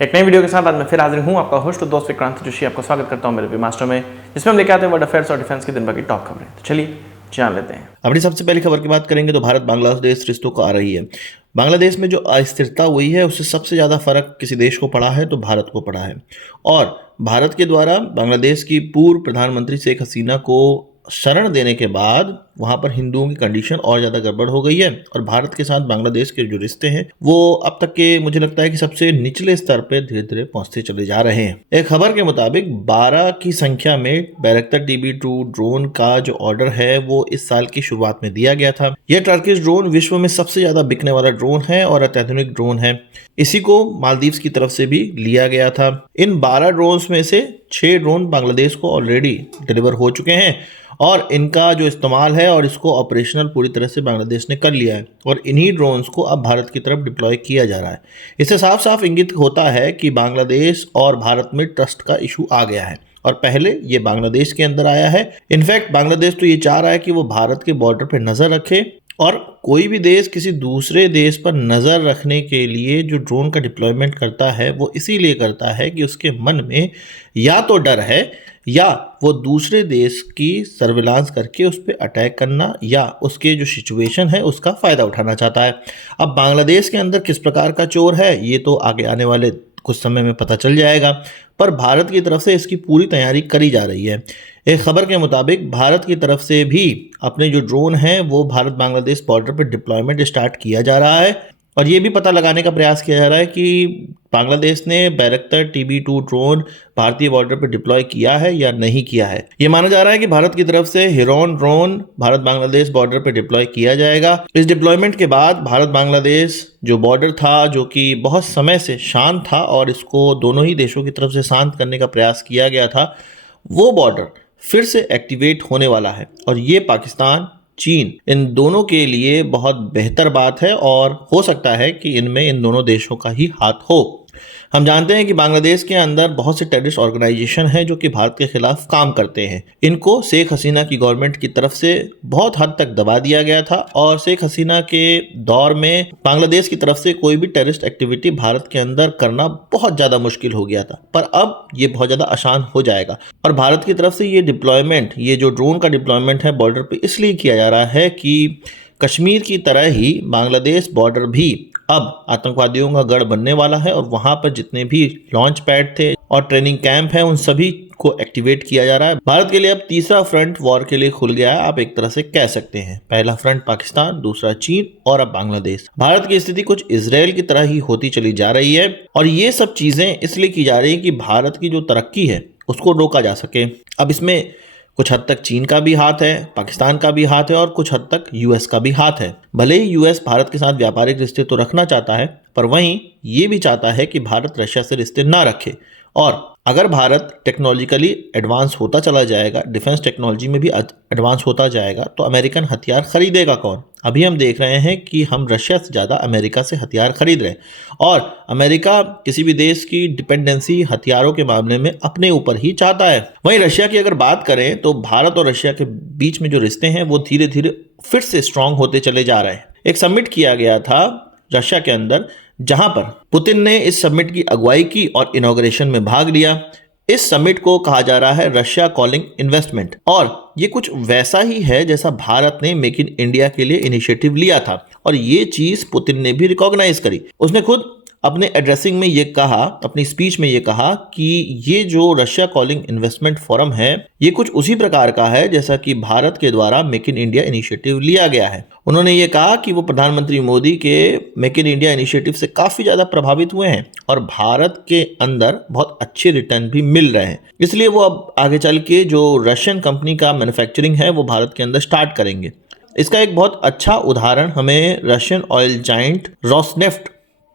एक नई वीडियो के साथ आज मैं फिर हाजिर हूँ, आपका होस्ट और दोस्त विक्रांत जोशी। आपको स्वागत करता हूँ मेरे वी मास्टर में, जिसमें हम लेके आते हैं वर्ल्ड अफेयर्स और डिफेंस की दिन भर की टॉप खबरें। तो चलिए जान लेते हैं। अपनी सबसे पहली खबर की बात करेंगे तो भारत बांग्लादेश रिश्तों को आ रही है। बांग्लादेश में जो अस्थिरता हुई है उससे सबसे ज़्यादा फर्क किसी देश को पड़ा है तो भारत को पड़ा है। और भारत के द्वारा बांग्लादेश की पूर्व प्रधानमंत्री शेख हसीना को शरण देने के बाद वहां पर हिंदुओं की कंडीशन और ज़्यादा गड़बड़ हो गई है और भारत के साथ बांग्लादेश के जो रिश्ते हैं वो अब तक के मुझे लगता है कि सबसे निचले स्तर पर धीरे धीरे पहुंचते चले जा रहे हैं। एक खबर के मुताबिक 12 की संख्या में बैरक्टर TB2 ड्रोन का जो ऑर्डर है वो इस साल की शुरुआत में दिया गया था। यह टर्किश ड्रोन विश्व में सबसे ज़्यादा बिकने वाला ड्रोन है और अत्याधुनिक ड्रोन है। इसी को मालदीव्स की तरफ से भी लिया गया था। इन 12 ड्रोन्स में से 6 ड्रोन बांग्लादेश को ऑलरेडी डिलीवर हो चुके हैं और इनका जो इस्तेमाल है और इसको ऑपरेशनल पूरी तरह से बांग्लादेश ने कर लिया है और इन्हीं ड्रोन्स को अब भारत की तरफ डिप्लॉय किया जा रहा है। इससे साफ साफ इंगित होता है कि बांग्लादेश और भारत में ट्रस्ट का इशू आ गया है और पहले ये बांग्लादेश के अंदर आया है। इनफैक्ट बांग्लादेश तो ये चाह रहा है कि वो भारत के बॉर्डर पर नजर रखे और कोई भी देश किसी दूसरे देश पर नज़र रखने के लिए जो ड्रोन का डिप्लॉयमेंट करता है वो इसीलिए करता है कि उसके मन में या तो डर है या वो दूसरे देश की सर्विलांस करके उस पर अटैक करना या उसके जो सिचुएशन है उसका फ़ायदा उठाना चाहता है। अब बांग्लादेश के अंदर किस प्रकार का चोर है ये तो आगे आने वाले कुछ समय में पता चल जाएगा, पर भारत की तरफ से इसकी पूरी तैयारी करी जा रही है। एक खबर के मुताबिक भारत की तरफ से भी अपने जो ड्रोन हैं वो भारत बांग्लादेश बॉर्डर पर डिप्लॉयमेंट स्टार्ट किया जा रहा है और ये भी पता लगाने का प्रयास किया जा रहा है कि बांग्लादेश ने बैरक्टर TB2 ड्रोन भारतीय बॉर्डर पर डिप्लॉय किया है या नहीं किया है। ये माना जा रहा है कि भारत की तरफ से Heron drone Bharat Bangladesh border पर डिप्लॉय किया जाएगा। इस डिप्लॉयमेंट के बाद भारत बांग्लादेश जो बॉर्डर था जो कि बहुत समय से शांत था और इसको दोनों ही देशों की तरफ से शांत करने का प्रयास किया गया था, वो बॉर्डर फिर से एक्टिवेट होने वाला है और ये पाकिस्तान चीन इन दोनों के लिए बहुत बेहतर बात है और हो सकता है कि इनमें इन दोनों देशों का ही हाथ हो। हम जानते हैं कि बांग्लादेश के अंदर बहुत से टेररिस्ट ऑर्गेनाइजेशन हैं जो कि भारत के खिलाफ काम करते हैं। इनको शेख हसीना की गवर्नमेंट की तरफ से बहुत हद तक दबा दिया गया था और शेख हसीना के दौर में बांग्लादेश की तरफ से कोई भी टेररिस्ट एक्टिविटी भारत के अंदर करना बहुत ज़्यादा मुश्किल हो गया था, पर अब ये बहुत ज़्यादा आसान हो जाएगा। और भारत की तरफ से ये डिप्लॉयमेंट, ये जो ड्रोन का डिप्लॉयमेंट है बॉर्डर पर इसलिए किया जा रहा है कि कश्मीर की तरह ही बांग्लादेश बॉर्डर भी अब आतंकवादियों का गढ़ बनने वाला है और वहां पर जितने भी लॉन्च पैड थे और ट्रेनिंग कैंप हैं उन सभी को एक्टिवेट किया जा रहा है। भारत के लिए अब तीसरा फ्रंट वॉर के लिए खुल गया है, आप एक तरह से कह सकते हैं। पहला फ्रंट पाकिस्तान, दूसरा चीन और अब बांग्लादेश। भारत की स्थिति कुछ इजराइल की तरह ही होती चली जा रही है और ये सब चीजें इसलिए की जा रही है कि भारत की जो तरक्की है उसको रोका जा सके। अब इसमें कुछ हद तक चीन का भी हाथ है, पाकिस्तान का भी हाथ है और कुछ हद तक US का भी हाथ है। भले ही US भारत के साथ व्यापारिक रिश्ते तो रखना चाहता है, पर वहीं ये भी चाहता है कि भारत रशिया से रिश्ते ना रखे। और अगर भारत टेक्नोलॉजिकली एडवांस होता चला जाएगा, डिफेंस टेक्नोलॉजी में भी एडवांस होता जाएगा, तो अमेरिकन हथियार खरीदेगा कौन? अभी हम देख रहे हैं कि हम रशिया से ज़्यादा अमेरिका से हथियार खरीद रहे हैं और अमेरिका किसी भी देश की डिपेंडेंसी हथियारों के मामले में अपने ऊपर ही चाहता है। वहीं रशिया की अगर बात करें तो भारत और रशिया के बीच में जो रिश्ते हैं वो धीरे धीरे फिर से स्ट्रांग होते चले जा रहे हैं। एक समिट किया गया था रशिया के अंदर जहां पर पुतिन ने इस समिट की अगुवाई की और इनॉग्रेशन में भाग लिया। इस समिट को कहा जा रहा है रशिया कॉलिंग इन्वेस्टमेंट और ये कुछ वैसा ही है जैसा भारत ने मेक इन इंडिया के लिए इनिशिएटिव लिया था और ये चीज पुतिन ने भी रिकॉग्नाइज करी। उसने खुद अपने एड्रेसिंग में ये कहा, अपनी स्पीच में ये कहा कि ये जो रशिया कॉलिंग इन्वेस्टमेंट फोरम है ये कुछ उसी प्रकार का है जैसा कि भारत के द्वारा मेक इन इंडिया इनिशिएटिव लिया गया है। उन्होंने ये कहा कि वो प्रधानमंत्री मोदी के मेक इन इंडिया इनिशिएटिव से काफ़ी ज़्यादा प्रभावित हुए हैं और भारत के अंदर बहुत अच्छे रिटर्न भी मिल रहे हैं, इसलिए वो अब आगे चल के जो रशियन कंपनी का मैन्युफैक्चरिंग है वो भारत के अंदर स्टार्ट करेंगे। इसका एक बहुत अच्छा उदाहरण हमें रशियन ऑयल जाइंट रोसनेफ्ट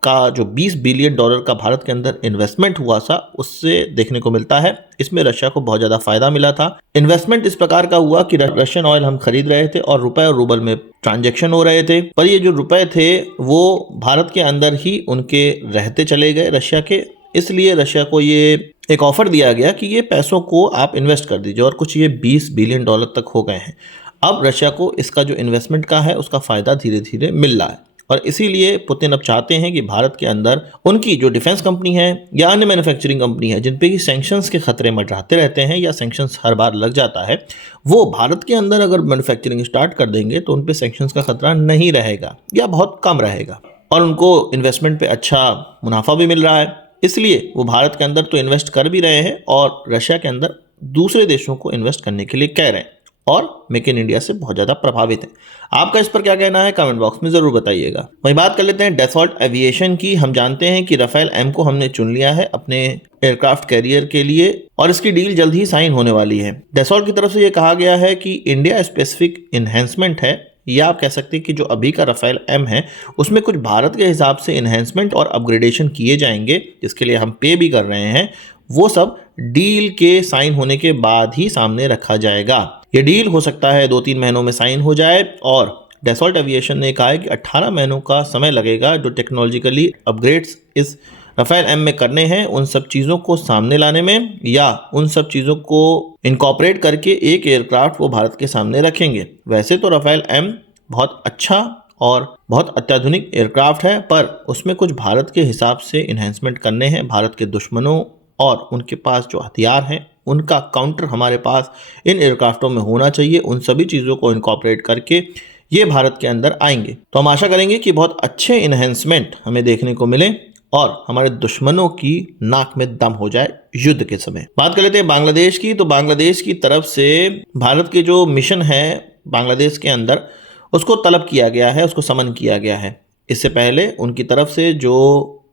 का जो $20 बिलियन का भारत के अंदर इन्वेस्टमेंट हुआ था उससे देखने को मिलता है। इसमें रशिया को बहुत ज़्यादा फायदा मिला था। इन्वेस्टमेंट इस प्रकार का हुआ कि रशियन ऑयल हम खरीद रहे थे और रुपए और रूबल में ट्रांजैक्शन हो रहे थे, पर ये जो रुपए थे वो भारत के अंदर ही उनके रहते चले गए रशिया के। इसलिए रशिया को ये एक ऑफर दिया गया कि ये पैसों को आप इन्वेस्ट कर दीजिए और कुछ ये $20 बिलियन तक हो गए हैं। अब रशिया को इसका जो इन्वेस्टमेंट का है उसका फ़ायदा धीरे धीरे मिल रहा है और इसीलिए पुतिन अब चाहते हैं कि भारत के अंदर उनकी जो डिफेंस कंपनी है या अन्य मैन्युफैक्चरिंग कंपनी है जिन पे कि सैंक्शंस के खतरे मंडराते रहते हैं या सैंक्शंस हर बार लग जाता है, वो भारत के अंदर अगर मैन्युफैक्चरिंग स्टार्ट कर देंगे तो उन पे सैंक्शंस का खतरा नहीं रहेगा या बहुत कम रहेगा और उनको इन्वेस्टमेंट पे अच्छा मुनाफा भी मिल रहा है। इसलिए वो भारत के अंदर तो इन्वेस्ट कर भी रहे हैं और रशिया के अंदर दूसरे देशों को इन्वेस्ट करने के लिए कह रहे हैं और मेक इन इंडिया से बहुत ज़्यादा प्रभावित है। आपका इस पर क्या कहना है कमेंट बॉक्स में ज़रूर बताइएगा। वहीं बात कर लेते हैं डैसॉल्ट एविएशन की। हम जानते हैं कि राफेल एम को हमने चुन लिया है अपने एयरक्राफ्ट कैरियर के लिए और इसकी डील जल्द ही साइन होने वाली है। डैसॉल्ट की तरफ से ये कहा गया है कि इंडिया स्पेसिफिक इन्हेंसमेंट है, या आप कह सकते हैं कि जो अभी का राफेल एम है उसमें कुछ भारत के हिसाब से इन्हेंसमेंट और अपग्रेडेशन किए जाएंगे जिसके लिए हम पे भी कर रहे हैं। वो सब डील के साइन होने के बाद ही सामने रखा जाएगा। ये डील हो सकता है 2-3 महीनों में साइन हो जाए और डैसॉल्ट एविएशन ने कहा है कि 18 महीनों का समय लगेगा जो टेक्नोलॉजिकली अपग्रेड्स इस राफेल एम में करने हैं उन सब चीज़ों को सामने लाने में या उन सब चीज़ों को इनकॉर्पोरेट करके एक एयरक्राफ्ट वो भारत के सामने रखेंगे। वैसे तो राफेल एम बहुत अच्छा और बहुत अत्याधुनिक एयरक्राफ्ट है पर उसमें कुछ भारत के हिसाब से इन्हेंसमेंट करने हैं। भारत के दुश्मनों और उनके पास जो हथियार हैं उनका काउंटर हमारे पास इन एयरक्राफ्टों में होना चाहिए। उन सभी चीज़ों को इनकॉर्पोरेट करके ये भारत के अंदर आएंगे तो हम आशा करेंगे कि बहुत अच्छे इन्हेंसमेंट हमें देखने को मिले और हमारे दुश्मनों की नाक में दम हो जाए युद्ध के समय। बात कर लेते हैं बांग्लादेश की। तो बांग्लादेश की तरफ से भारत के जो मिशन है बांग्लादेश के अंदर उसको तलब किया गया है, उसको समन किया गया है। इससे पहले उनकी तरफ से जो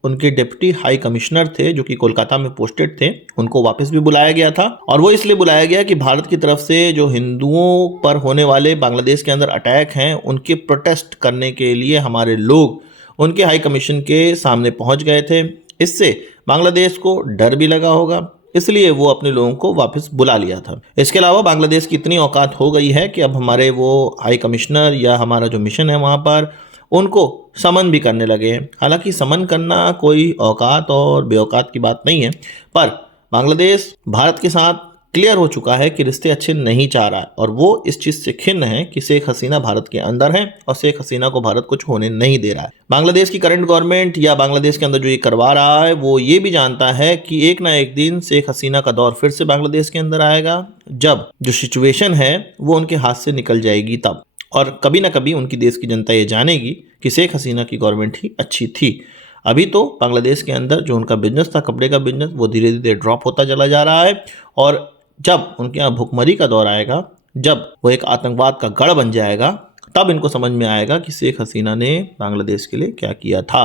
उनके डिप्टी हाई कमिश्नर थे जो कि कोलकाता में पोस्टेड थे उनको वापस भी बुलाया गया था और वो इसलिए बुलाया गया कि भारत की तरफ से जो हिंदुओं पर होने वाले बांग्लादेश के अंदर अटैक हैं उनके प्रोटेस्ट करने के लिए हमारे लोग उनके हाई कमीशन के सामने पहुंच गए थे। इससे बांग्लादेश को डर भी लगा होगा, इसलिए वो अपने लोगों को वापस बुला लिया था। इसके अलावा बांग्लादेश की इतनी औकात हो गई है कि अब हमारे वो हाई कमिश्नर या हमारा जो मिशन है वहाँ पर उनको समन भी करने लगे हैं। हालांकि समन करना कोई औकात और बेऔकात की बात नहीं है, पर बांग्लादेश भारत के साथ क्लियर हो चुका है कि रिश्ते अच्छे नहीं चाह रहा है और वो इस चीज़ से खिन्न है कि शेख हसीना भारत के अंदर है और शेख हसीना को भारत कुछ होने नहीं दे रहा है। बांग्लादेश की करंट गवर्नमेंट या बांग्लादेश के अंदर जो ये करवा रहा है वो ये भी जानता है कि एक ना एक दिन शेख हसीना का दौर फिर से बांग्लादेश के अंदर आएगा जब जो सिचुएशन है वो उनके हाथ से निकल जाएगी तब, और कभी ना कभी उनकी देश की जनता ये जानेगी कि शेख हसीना की गवर्नमेंट ही अच्छी थी। अभी तो बांग्लादेश के अंदर जो उनका बिजनेस था कपड़े का बिजनेस वो धीरे धीरे ड्रॉप होता चला जा रहा है और जब उनके यहाँ भुखमरी का दौर आएगा, जब वो एक आतंकवाद का गढ़ बन जाएगा, तब इनको समझ में आएगा कि शेख हसीना ने बांग्लादेश के लिए क्या किया था।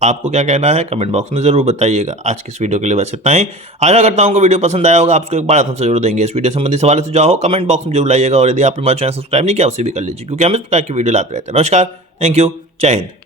आपको क्या कहना है कमेंट बॉक्स में जरूर बताइएगा। आज की इस वीडियो के लिए बस इतना ही। आशा करता हूँ कि वीडियो पसंद आया होगा। आपको एक बड़ा थम्स अप जरूर देंगे। इस वीडियो संबंधी सवाल सुझाव हो कमेंट बॉक्स में जरूर लाइएगा और यदि आपने हमारा चैनल सब्सक्राइब नहीं किया उसे भी कर लीजिए क्योंकि हम इस प्रकार की वीडियो लाते रहते हैं। नमस्कार, थैंक यू, जय हिंद।